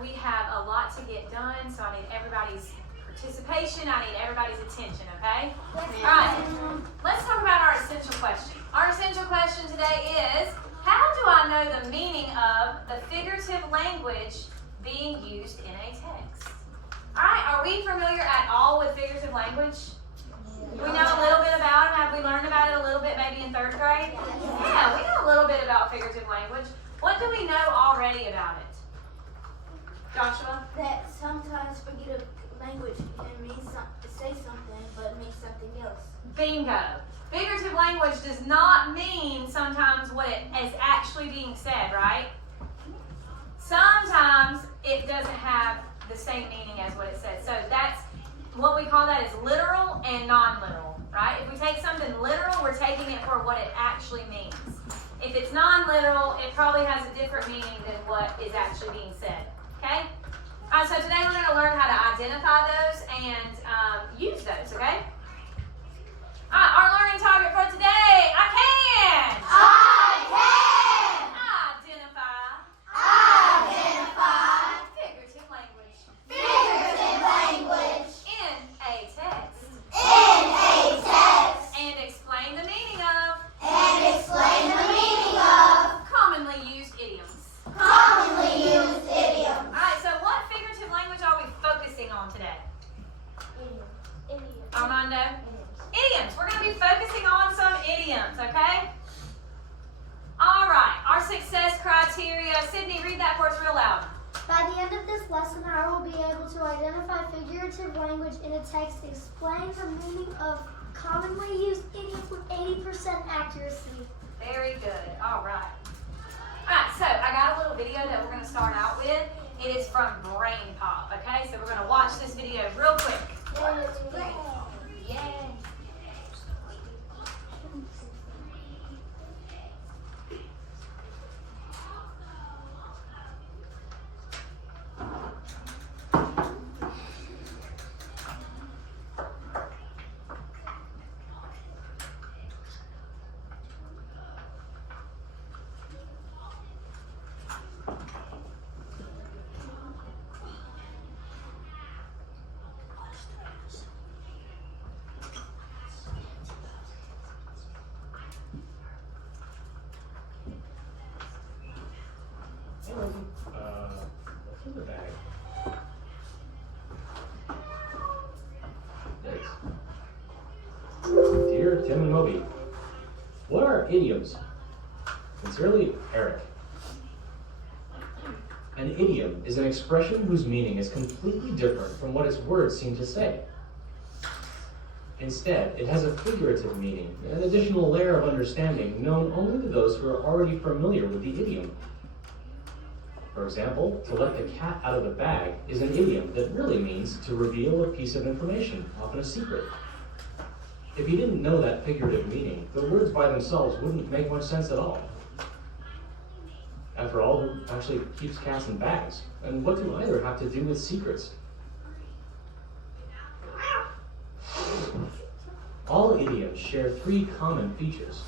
We have a lot to get done, so I need everybody's participation. I need everybody's attention, okay? All right, let's talk about our essential question. Our essential question today is, how do I know the meaning of the figurative language being used in a text? All right, are we familiar at all with figurative language? We know a little bit about it. Have we learned about it a little bit maybe in 3rd grade? Yeah, we know a little bit about figurative language. What do we know already about it? Joshua? That sometimes figurative language can say something, but mean something else. Bingo. Figurative language does not mean sometimes what it is actually being said, right? Sometimes it doesn't have the same meaning as what it says. So that's what we call that is literal and non-literal, right? If we take something literal, we're taking it for what it actually means. If it's non-literal, it probably has a different meaning than what is actually being said, okay? All right, so today we're going to learn how to identify those and use those, okay? All right, our learning target for today, I can! Identify figurative language in a text and explain the meaning of commonly used idioms. All right, so what figurative language are we focusing on today? Armando? Idioms. We're going to be focusing on some idioms, okay? All right, our success criteria. Sydney, read that for us real loud. By the end of this lesson, I will be able to identify figurative language in a text, explain the meaning of commonly used idioms with 80% accuracy. Very good. All right. All right, so I got a little video that we're going to start out with. It is from Brain Pop, okay? So we're going to watch this video real quick. Yay. What's in the bag? Thanks. Dear Tim and Moby, what are idioms? Sincerely, Eric. An idiom is an expression whose meaning is completely different from what its words seem to say. Instead, it has a figurative meaning, an additional layer of understanding known only to those who are already familiar with the idiom. For example, to let the cat out of the bag is an idiom that really means to reveal a piece of information, often a secret. If you didn't know that figurative meaning, the words by themselves wouldn't make much sense at all. After all, who actually keeps cats in bags? And what do either have to do with secrets? All idioms share 3 common features.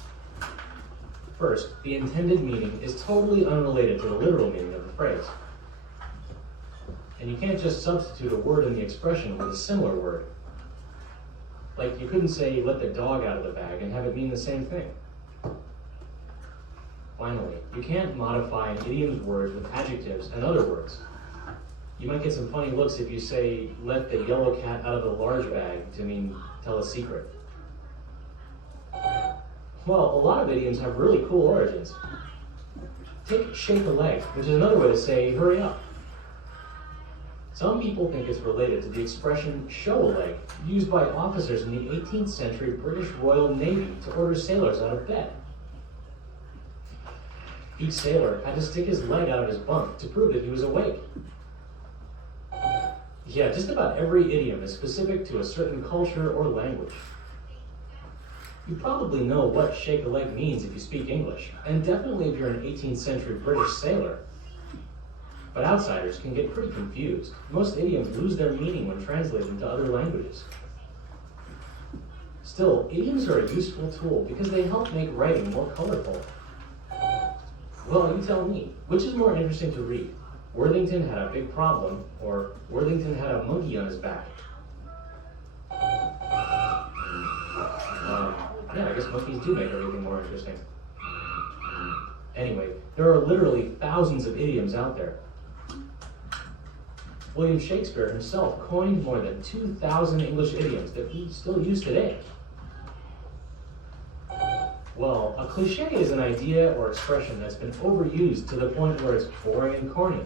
First, the intended meaning is totally unrelated to the literal meaning of the phrase. And you can't just substitute a word in the expression with a similar word. Like, you couldn't say, let the dog out of the bag and have it mean the same thing. Finally, you can't modify an idiom's words with adjectives and other words. You might get some funny looks if you say, let the yellow cat out of the large bag to mean tell a secret. Well, a lot of idioms have really cool origins. Take shake a leg, which is another way to say hurry up. Some people think it's related to the expression show a leg, used by officers in the 18th century British Royal Navy to order sailors out of bed. Each sailor had to stick his leg out of his bunk to prove that he was awake. Yeah, just about every idiom is specific to a certain culture or language. You probably know what shake a leg means if you speak English, and definitely if you're an 18th century British sailor. But outsiders can get pretty confused. Most idioms lose their meaning when translated into other languages. Still, idioms are a useful tool because they help make writing more colorful. Well, you tell me, which is more interesting to read? Worthington had a big problem, or Worthington had a monkey on his back. Yeah, I guess monkeys do make everything more interesting. Anyway, there are literally thousands of idioms out there. William Shakespeare himself coined more than 2,000 English idioms that we still use today. Well, a cliche is an idea or expression that's been overused to the point where it's boring and corny.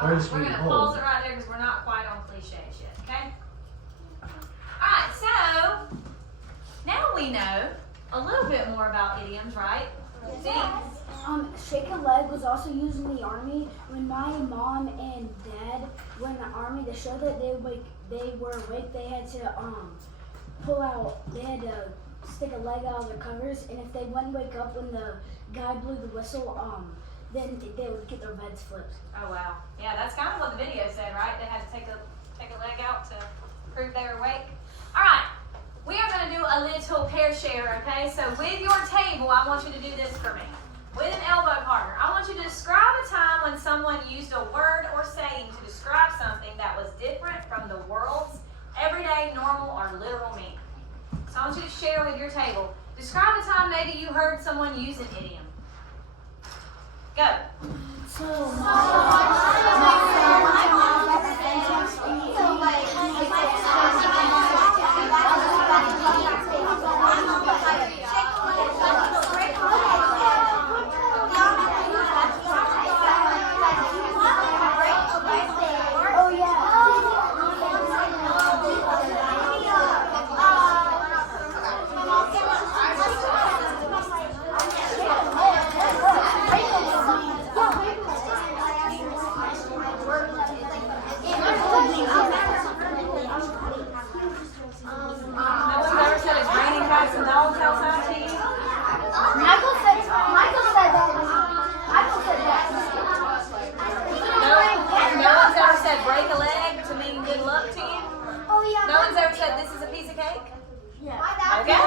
Alright, we're going to pause it right there because we're not quite on cliches yet, okay? Alright, so now we know a little bit more about idioms, right? Shake a leg was also used in the army. When my mom and dad were in the army, to show that they were awake, they had to stick a leg out of their covers, and if they wouldn't wake up when the guy blew the whistle, then they would get their beds flipped. Oh wow. Yeah, that's kind of what the video said, right? They had to take a leg out to prove they were awake. Alright, we are going to do a little pair share, okay? So with your table, I want you to do this for me. With an elbow partner, I want you to describe a time when someone used a word or saying to describe something that was different from the world's everyday, normal, or literal meaning. So I want you to share with your table. Describe a time maybe you heard someone use an idiom. Go. Break a leg to mean good luck to you? Oh yeah. No one's ever said this is a piece of cake? Yeah. Okay. Good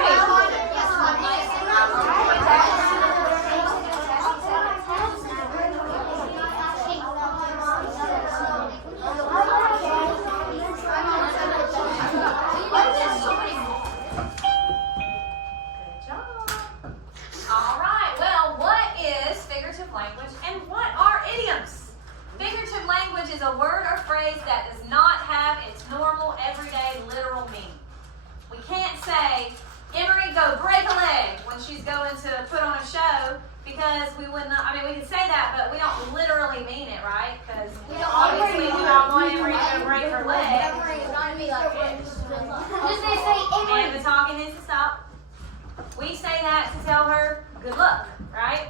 job. All right. Well, what is figurative language and what are idioms? Figurative language is a word or phrase that does not have its normal, everyday, literal meaning. We can't say, Emery, go break a leg when she's going to put on a show because we would not, we can say that, but we don't literally mean it, right? Because obviously we don't want Emery to break her leg. And the talking needs to stop. We say that to tell her, good luck, right?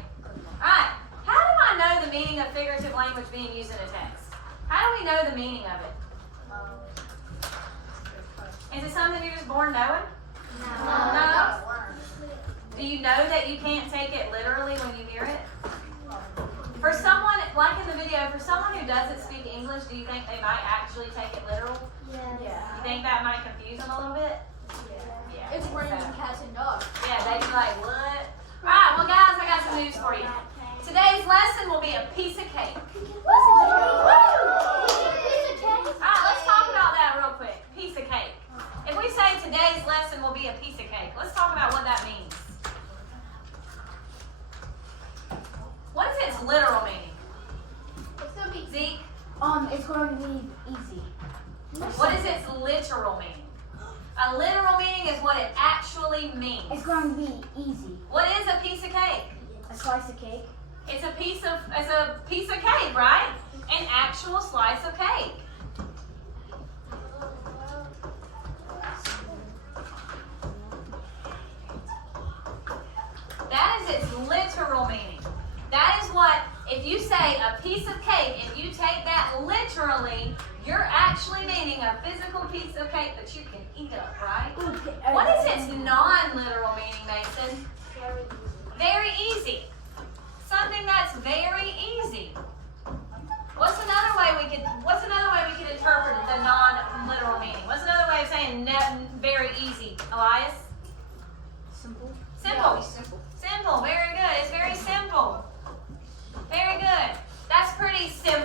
All right. How do I know the meaning of figurative language being used in a text? How do we know the meaning of it? Is it something you're just born knowing? No. Do you know that you can't take it literally when you hear it? For someone, like in the video, for someone who doesn't speak English, do you think they might actually take it literal? Yes. You think that might confuse them a little bit? Yeah. It's raining cats and dogs. Yeah, they'd be like, what? Alright, well guys, I got some news for you. Today's lesson will be a piece of cake. Alright, let's talk about that real quick. Piece of cake. If we say today's lesson will be a piece of cake, let's talk about what that means. What is its literal meaning? Zeke? It's going to be easy. What is its literal meaning? A literal meaning is what it actually means. It's going to be easy. What is a piece of cake? A slice of cake. It's a piece of cake, right? An actual slice of cake. That is its literal meaning. That is what, if you say a piece of cake and you take that literally, you're actually meaning a physical piece of cake that you can eat up, right? What is its non-literal meaning, Mason? Very easy. Something that's very easy. What's another way we could interpret the non-literal meaning? What's another way of saying very easy, Elias? Simple. Simple. Simple. Very good. It's very simple. Very good. That's pretty simple.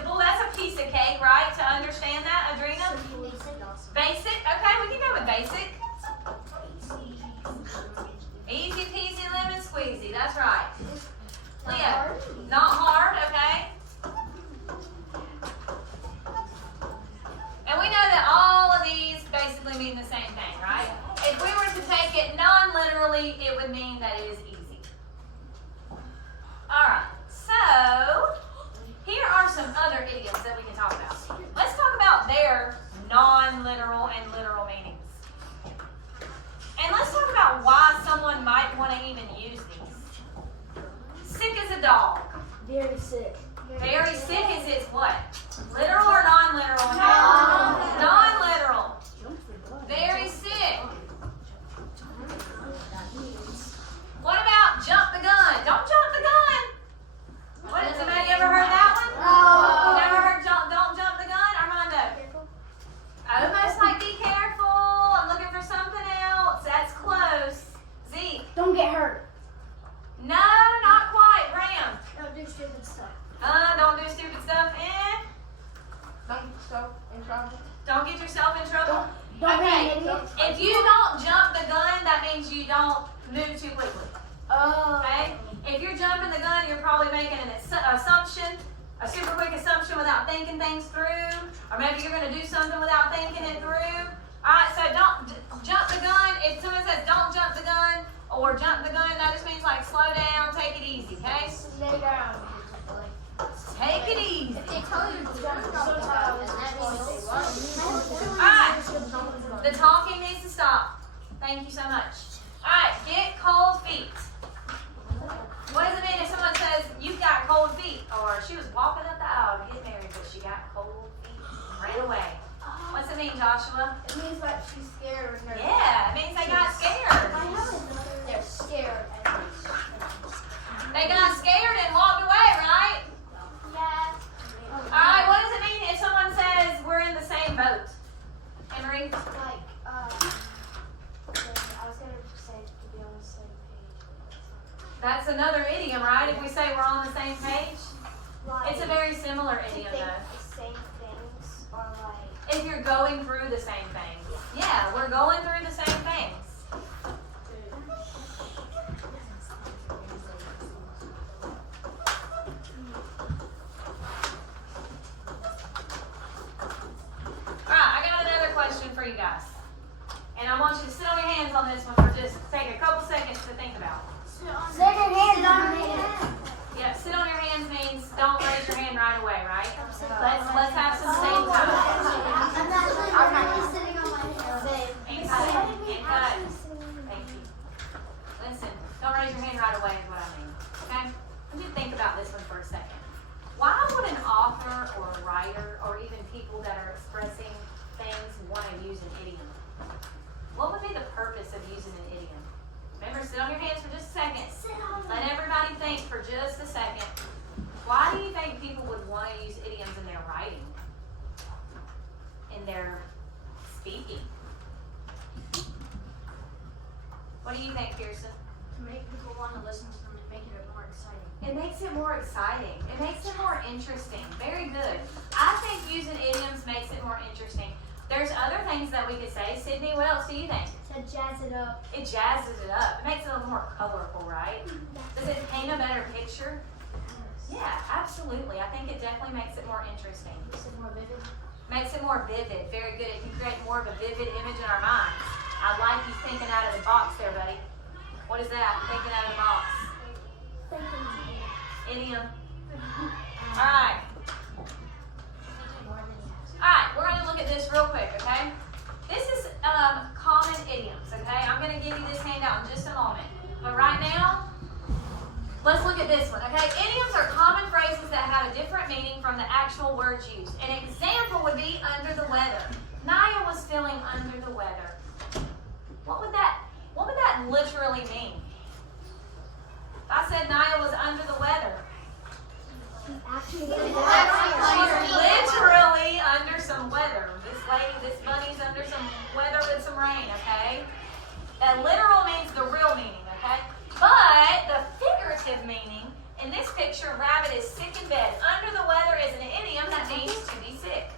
Very sick. Very sick is its what? Literal or non-literal? Non-literal. Very sick. What about jump the gun? Don't jump the gun. What, has anybody ever heard that one? No. Never heard don't jump the gun? Armando. Almost like be careful. I'm looking for something else. That's close. Zeke. Don't get hurt. No, not quite. Graham. Don't do stupid stuff. Don't do stupid stuff. Don't get yourself in trouble. Don't be Okay. an idiot. If you don't jump the gun, that means you don't move too quickly. Oh. Okay? If you're jumping the gun, you're probably making an assumption, a super quick assumption without thinking things through. Or maybe you're going to do something without thinking it through. Alright, so don't jump the gun. If someone says don't jump the gun or jump the gun, that just means like slow down, take it easy, okay? Lay down. Take it easy. If they tell you to jump sometime, that means Alright, the talking needs to stop. Thank you so much. Alright, get cold feet. What does it mean if someone says, you've got cold feet? Or she was walking up the aisle to get married, but she got cold feet and ran away. What's it mean, Joshua? It means like she's scared or nervous. Yeah, it means they got scared. They're scared. They got scared and walked away, right? Yeah. Alright, what does it mean if someone says we're in the same boat? Henry? Like, I was going to say to be on the same page. That's another idiom, right? If we say we're on the same page? Like, It's a very similar to idiom, think though. the same things or like. If you're going through the same things. Yeah, we're going through the same things. Alright, I got another question for you guys. And I want you to sit on your hands on this one for just take a couple seconds to think about. Second hand on me. Yeah, sit on your hands means don't raise your hand right away, right? Let's have some same time. I'm not literally sitting on my hands. And cut. Thank you. Listen, don't raise your hand right away is what I mean. Okay? I want you to think about this one for a second. Why would an author or a writer or even people that are expressing things want to use an idiom? What would be the purpose of using an idiom? Remember, sit on your hands for just a second. Let everybody think for just a second. Why do you think people would want to use idioms in their writing? In their speaking? What do you think, Pearson? To make people want to listen to them and make it more exciting. It makes it more exciting. It makes it more interesting. Very good. I think using idioms makes it more interesting. There's other things that we could say. Sydney, what else do you think? To jazz it up. It jazzes it up. It makes it a little more colorful, right? Does it paint a better picture? Yeah, absolutely. I think it definitely makes it more interesting. Makes it more vivid. Makes it more vivid. Very good. It can create more of a vivid image in our minds. I like you thinking out of the box there, buddy. What is that? Thinking out of the box. Idiom. Alright. Alright, we're going to look at this real quick, okay? This is common idioms, okay? I'm going to give you this handout in just a moment. But right now, let's look at this one, okay? Idioms are common phrases that have a different meaning from the actual words used. An example would be under the weather. Naya was feeling under the weather. What would that literally mean? If I said Naya was under the weather, she's literally under some weather. This bunny's under some weather with some rain, okay? That literal means the real meaning, okay? But the figurative meaning, in this picture, Rabbit is sick in bed. Under the weather is an idiom that means to be sick.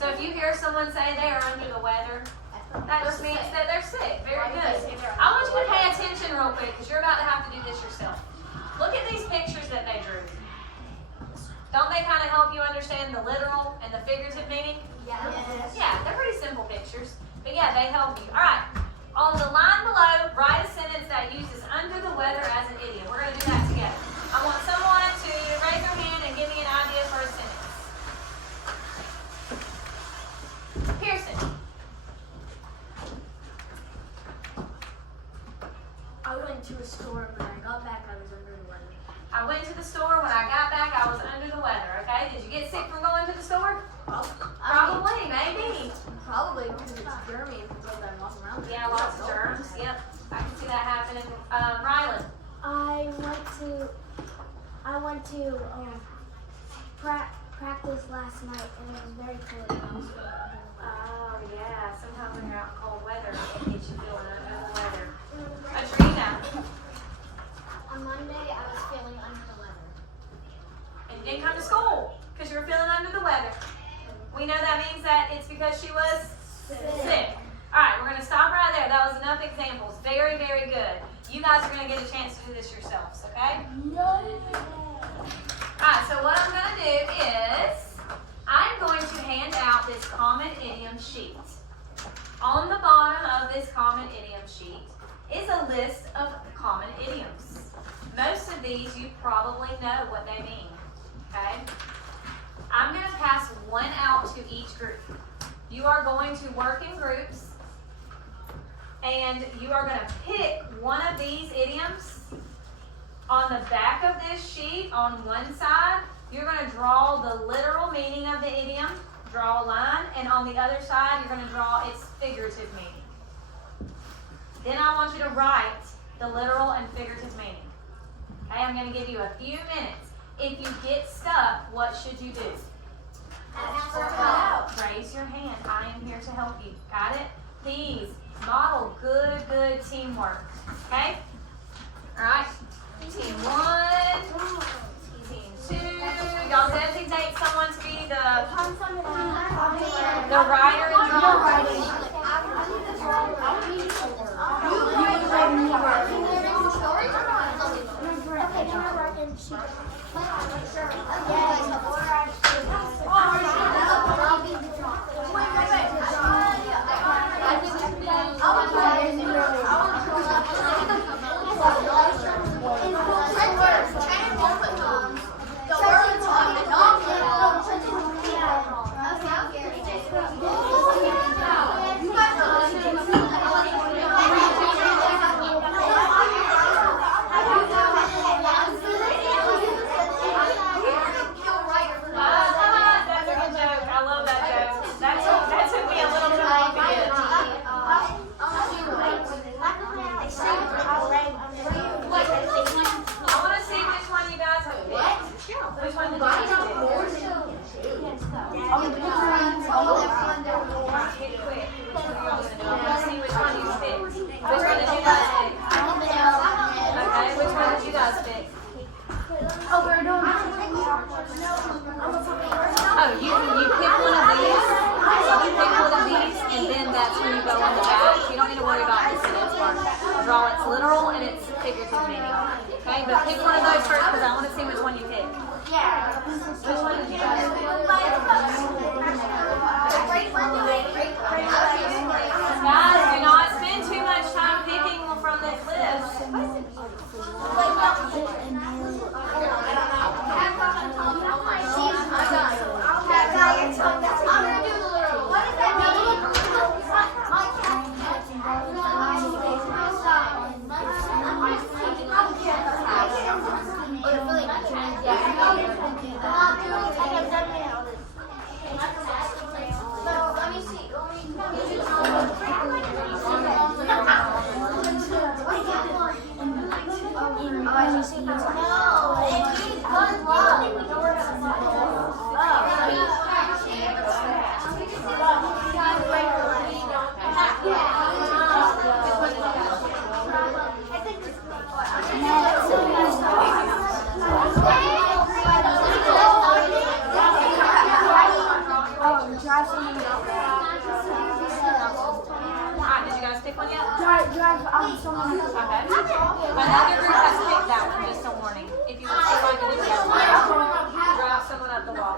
So if you hear someone say they are under the weather, that just means that they're sick. Very good. I want you to pay attention real quick because you're about to have to do this yourself. Look at these pictures that they drew. Don't they kind of help you understand the literal and the figurative meaning? Yeah, they're pretty simple pictures. But yeah, they help you. All right. On the line below, write a sentence that uses under the weather as an idiom. We're going to do that together. I want someone to raise their hand and give me an idea for a sentence. Pearson. I went to a store, and when I got back, I was under the weather. I went to the store. When I got back, I was under the weather, okay? Did you get sick from going to the store? Probably, maybe. Probably because it's germy and people that walk around. Yeah, lots of germs. Yep, I can see that happening. Rylan. I went to practice last night and it was very cold. Oh, yeah. Sometimes when you're out in cold weather, it gets you feeling under the weather. Adrina. On Monday, I was feeling under the weather. And you didn't come to school because you were feeling under the weather. We know that means that it's because she was sick. All right, we're going to stop right there. That was enough examples. Very, very good. You guys are going to get a chance to do this yourselves, okay? All right, so what I'm going to do is I'm going to hand out this common idiom sheet. On the bottom of this common idiom sheet is a list of common idioms. Most of these you probably know what they mean, okay? I'm going to pass one out to each group. You are going to work in groups, and you are going to pick one of these idioms. On the back of this sheet, on one side, you're going to draw the literal meaning of the idiom, draw a line, and on the other side, you're going to draw its figurative meaning. Then I want you to write the literal and figurative meaning. Okay, I'm going to give you a few minutes. If you get stuck, what should you do? Ask for help. Raise your hand. I am here to help you. Got it? Please model good teamwork. Okay? All right. Team 1, team 2. Y'all designate someone to be the writer and drawer. Draw its literal and its figurative meaning. Okay, but pick one of those first because I want to see which one you pick. Yeah. Which one did you guys pick? Guys, do not spend too much time picking from this list. Another group has picked that one, just a warning. If you want to find it again, drive someone up the wall.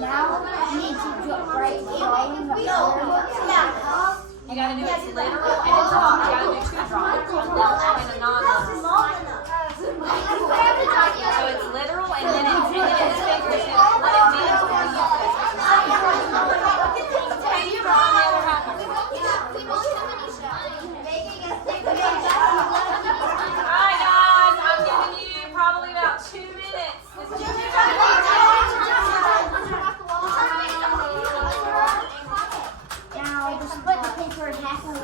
now you need to write drawing the You gotta do it literal and it's all. You gotta do two drawings, a literal and a non-literal. So it's literal and then it's figurative. What it means when you use it. Can you draw on the other half? Alright guys, I'm giving you probably about 2 minutes. This is your Now just split the paper in half and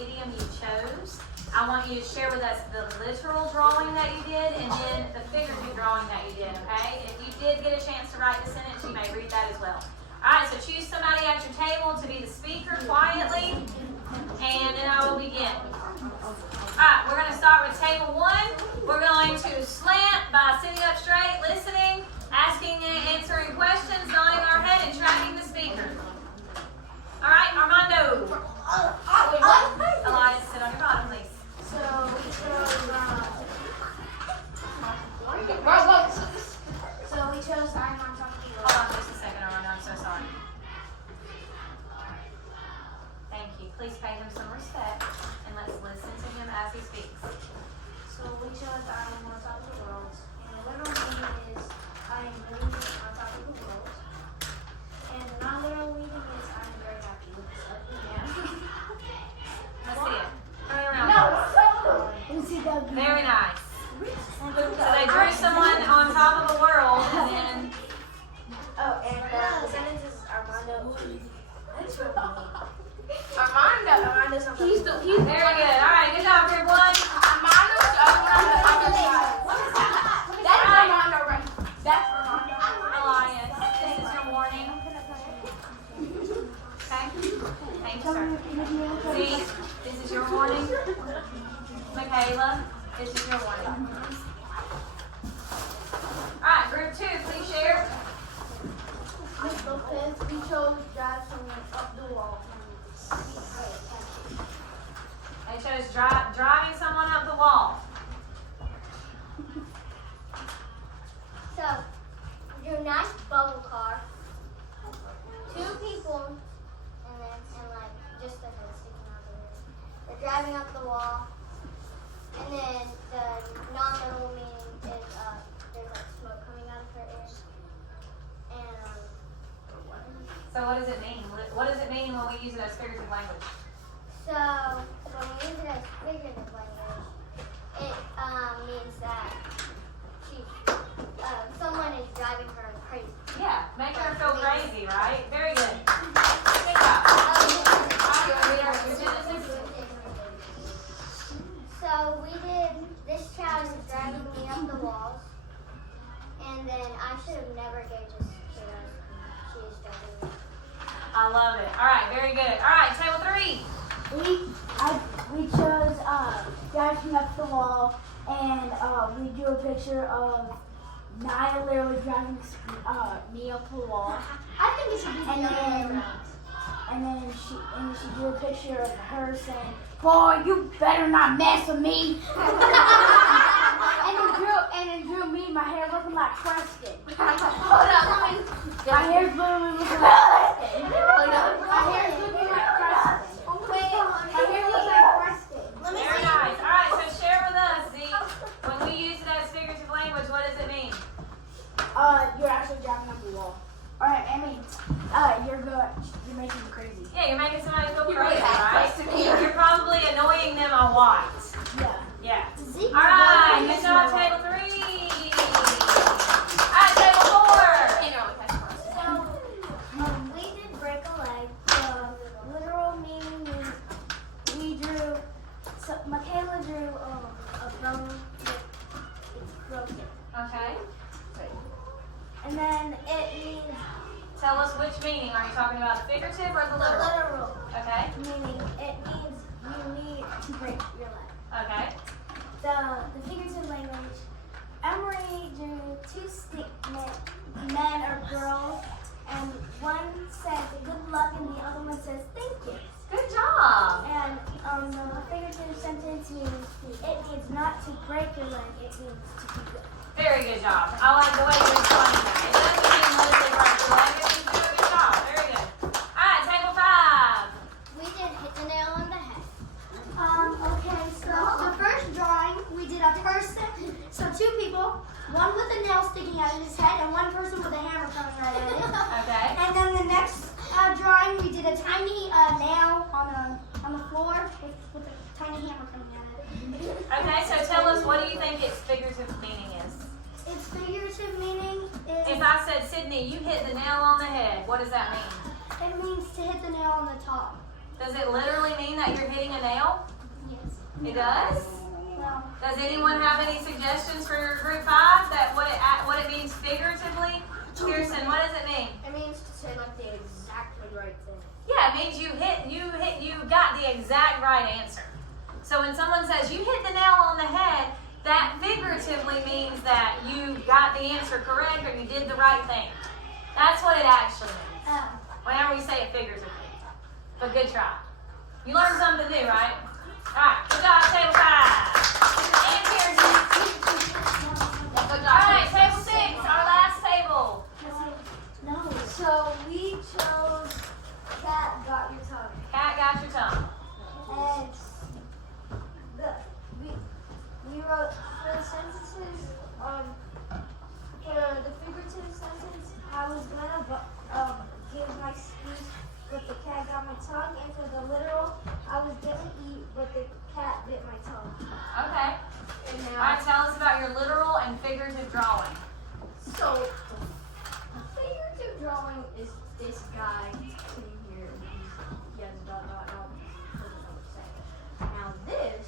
idiom you chose. I want you to share with us the literal drawing that you did and then the figurative drawing that you did, okay? If you did get a chance to write the sentence, you may read that as well. Alright, so choose somebody at your table to be the speaker quietly, and then I will begin. Alright, we're going to start with table 1. We're going to slant by sitting up straight, listening, asking and answering questions, nodding our head, and tracking the speaker. Alright, Armando. Elias, sit on your bottom, please. So we chose I'm on top of the world. Hold on just a second, Armando. I'm so sorry. Thank you. Please pay him some respect, and let's listen to him as he speaks. So we chose I am on top of the world. And the literal meaning is I am really on top of the world. And the non-literal meaning is I am very happy with this update. Let's see it. Turn it around. Very Very nice. So they drew someone on top of the world, and then Oh, and the sentence is Armando. That's for me. Armando's on top of the world. very good. All right, good job, everyone. Armando's on the That's Armando, right? That's Armando. Elias, this is your warning. Okay. Thank you, sir. Zeke, this is your warning. Michaela, this is your warning. All right, group 2, please share. Miss Lopez, we chose drive someone up the wall. They chose driving someone up the wall. So, your nice bubble car, 2 people, and like just the head sticking out of it. They're driving up the wall, and then the non-literal meaning is there's like smoke coming out of her ears. And So what does it mean? What does it mean when we use it as figurative language? so when we use it as figurative language, it means that someone is driving her crazy. Yeah, making her feel crazy, right? Very good. Good job. You want to read our sentences? So we did, this child is driving me up the walls, and then I should have never gave this kid up. She is driving me. I love it. All right, very good. All right, table 3. We chose driving up the wall, and we drew a picture of Naya literally driving me up the wall. I think it should be And then and then she drew a picture of her saying, "Boy, you better not mess with me." and then drew me, my hair looking like Preston. Hold on, My hair's literally looking like Preston. My hair's looking like Preston. My hair looks like Preston. Very nice. All right, so share with us, Zeke. When we use it as figurative language, what does it mean? You're actually driving up the wall. Alright, I mean, you're making me crazy. Yeah, you're making somebody feel crazy, right? You're probably annoying them a lot. Yeah. Yeah. All right, good job, table 3. All right, table 4. we did break a leg. The literal meaning is we drew. So Michaela drew a bone that it's broken, Okay. and then it means Tell us which meaning. Are you talking about the figurative or the the literal? literal Okay. meaning. It means you need to break your leg. Okay. The figurative language. Emery drew 2 stick men or girls, and one says good luck and the other one says thank you. Good job. And the figurative sentence means it means not to break your leg, it means to be good. Very good job. I like the way you're explaining that. It doesn't mean literally break your leg. It means do a good job. Very good. All right, table 5. We did hit the nail on the head. Okay, so the first drawing we did a person, so 2 people, one with a nail sticking out of his head and one person with a hammer coming right at it. Okay. And then the next drawing we did a tiny nail on the floor with a tiny hammer coming out of it. Okay, so tell us, what do you think its figurative meaning is? Its figurative meaning is If I said, Sydney, you hit the nail on the head, what does that mean? it means to hit the nail on the top. Does it literally mean that you're hitting a nail? Yes. It does? No. Does anyone have any suggestions for group 5 that what it means figuratively? Pearson, what does it mean? It means to say like the exactly right thing. Yeah, it means you got the exact right answer. So when someone says you hit the nail on the head, that figuratively means that you got the answer correct or you did the right thing. That's what it actually means. Whenever we say it figuratively. But good try. You learned something new, right? Alright, good job, table 5. And Pearson. Alright, table 6, our last table. No. So we chose Cat Got Your Tongue. Cat got your tongue. And we wrote for the sentences, for the figurative sentence, I was gonna give my speech, but the cat got my tongue, and for the literal, I was gonna eat, but the cat bit my tongue. Okay. Alright, tell us about your literal and figurative drawing. So, figurative drawing is this guy sitting here and he has dot dot dot. Doesn't know what to say. Now this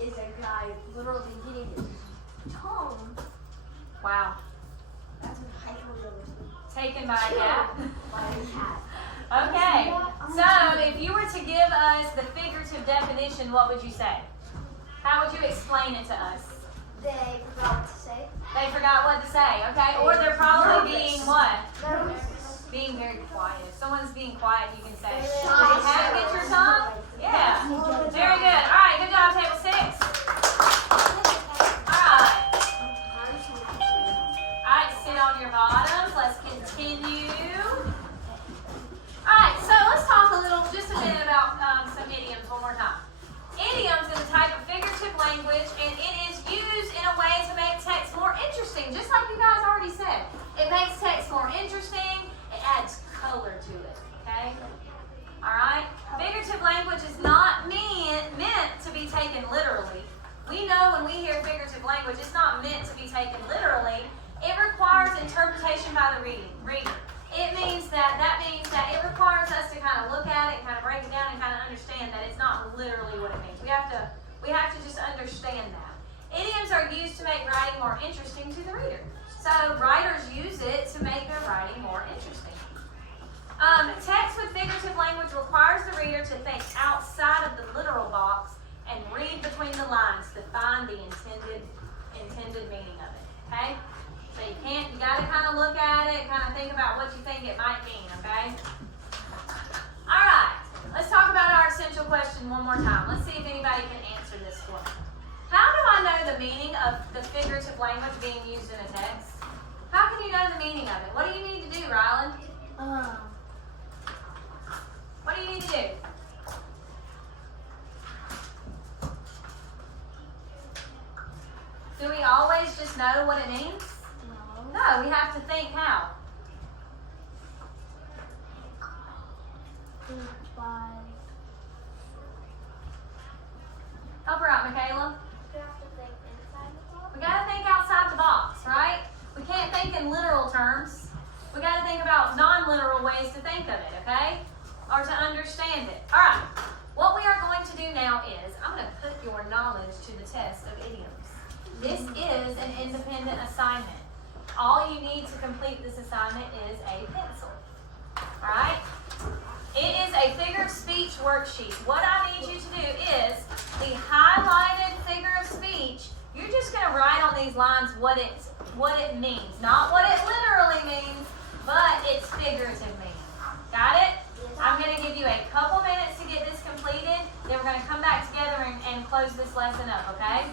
is a guy literally getting his tongue. Wow. That's hyper-realistic. Taken by a cat. By a cat. Okay. So if you were to give us the figurative definition, what would you say? How would you explain it to us? They forgot what to say. They forgot what to say, okay? Or they're probably being what? Nervous. Being very quiet. If someone's being quiet, you can say, Shy. "Did you have get your tongue?" Yeah. Very good. All right, good job, table 6. All right. All right, sit on your bottoms. Let's continue. All right, so let's talk just a minute about some idioms one more time. Idioms is a type of figurative language, and it is used in a way to make text more interesting, just like you guys already said. It makes text more interesting. It adds color to it, okay? All right? Figurative language is not meant to be taken literally. We know when we hear figurative language, it's not meant to be taken literally. It requires interpretation by the reader. It means that it requires us to kind of look at it and kind of break it down and kind of understand that it's not literally what it means. We have to just understand that. Idioms are used to make writing more interesting to the reader. So writers use it to make their writing more interesting. Text with figurative language requires the reader to think outside of the literal box and read between the lines to find the intended meaning of it. Okay? So you gotta kind of look at it, kind of think about what you think it might mean, okay? Alright, let's talk about our essential question one more time. Let's see if anybody can answer this one. How do I know the meaning of the figurative language being used in a text? How can you know the meaning of it? What do you need to do, Ryland? What do you need to do? Do we always just know what it means? No, we have to think how. Help her out, Michaela. You have to think inside the box. We gotta think outside the box, right? We can't think in literal terms. We gotta think about non-literal ways to think of it, okay? Or to understand it. Alright, what we are going to do now is, I'm gonna put your knowledge to the test of idioms. This is an independent assignment. All you need to complete this assignment is a pencil. Alright? It is a figure of speech worksheet. What I need you to do is, the highlighted figure of speech, you're just going to write on these lines what it means. Not what it literally means, but its figurative meaning. Got it? I'm going to give you a couple minutes to get this completed. Then we're going to come back together and close this lesson up, okay?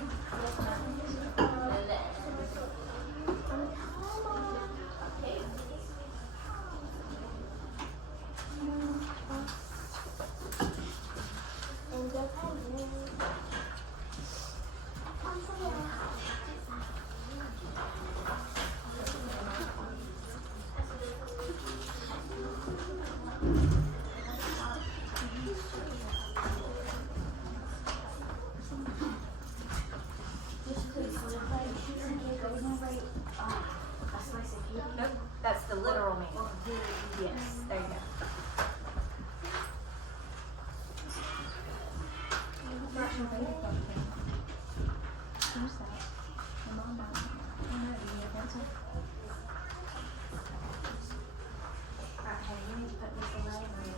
Nope, that's the literal meaning. Yes, there you go. Alright, hey, you need to put this away and read it.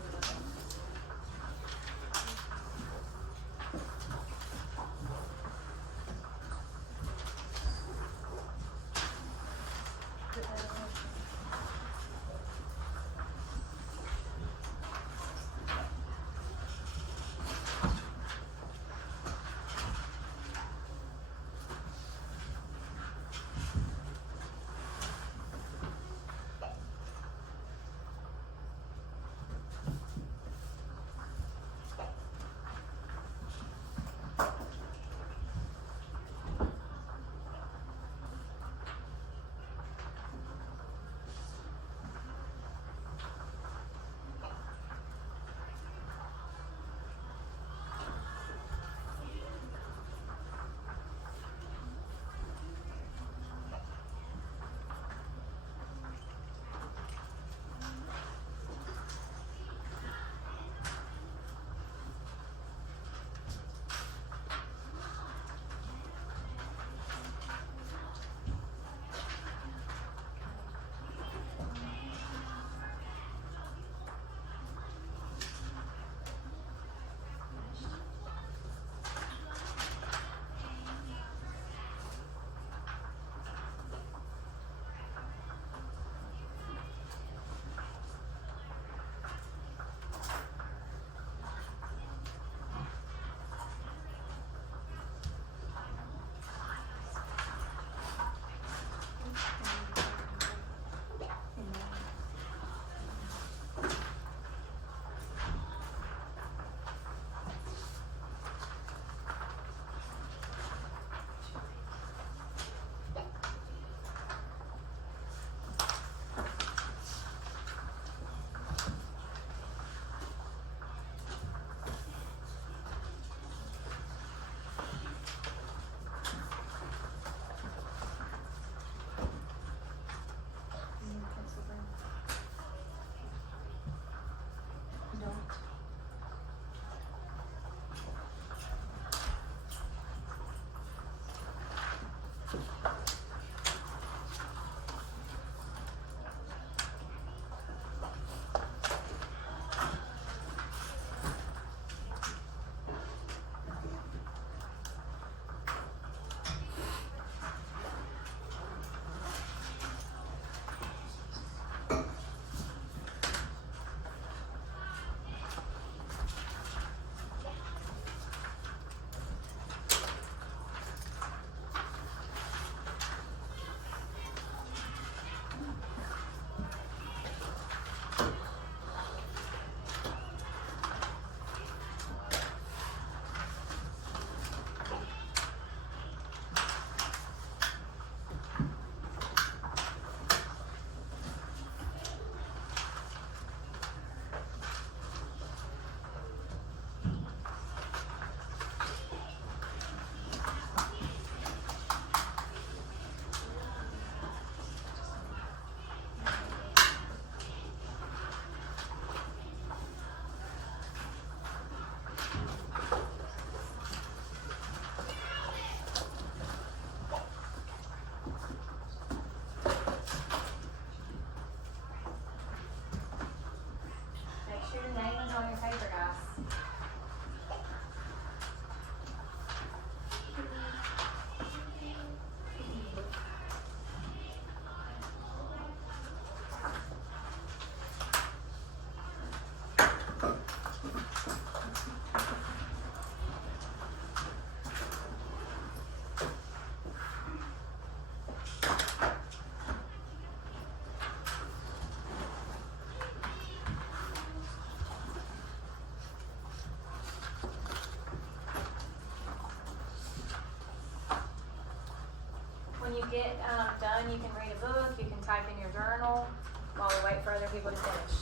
get done, you can read a book, you can type in your journal while we wait for other people to finish.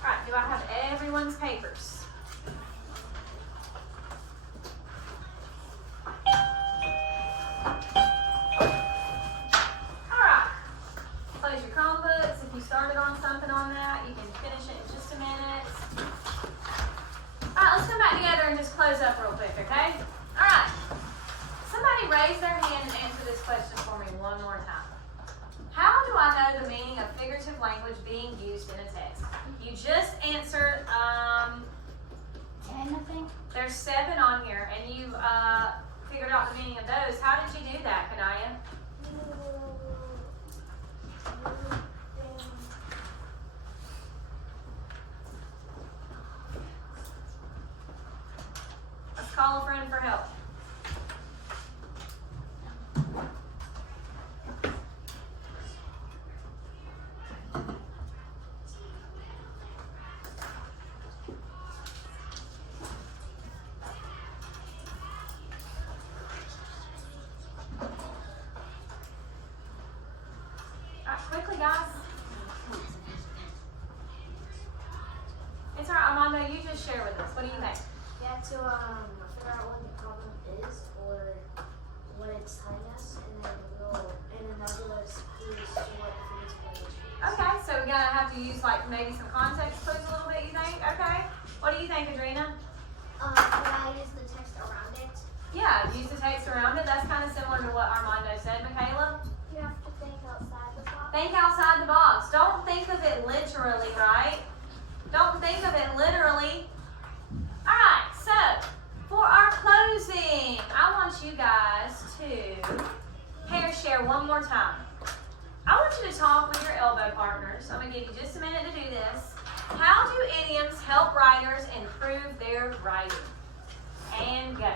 Alright, do I have everyone's papers? Alright. Close your Chromebooks. If you started on something on that, you can finish it in just a minute. Alright, let's come back together and just close up real quick, okay? Alright. Somebody raise their hand and answer this question for me one more time. How do I know the meaning of figurative language being used in a text? You just answered, 10, I think. there's 7 on here, and you figured out the meaning of those. How did you do that, Kanaya? Let's call a friend for help. Quickly, guys. It's alright, Armando, you just share with us. What do you think? Yeah, to figure out what the problem is or what it's telling us, and then we'll give us clues to what the figurative language is. Okay, so we're gonna have to use like maybe some context clues a little bit, you think? Okay. What do you think, Adrena? Can I use the text around it? Yeah, use the text around it. That's kind of similar to what Armando said. Michaela? You have to think outside the box. Think outside the box. Don't think of it literally, right? Don't think of it literally. Alright, so for our closing, I want you guys to pair share one more time. I want you to talk with your elbow partners. I'm going to give you just a minute to do this. How do idioms help writers improve their writing? And go.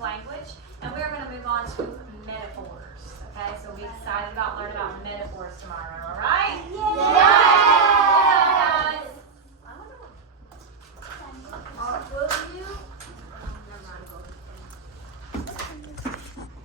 Language, and we're going to move on to metaphors. Okay, so we're excited about learning about metaphors tomorrow.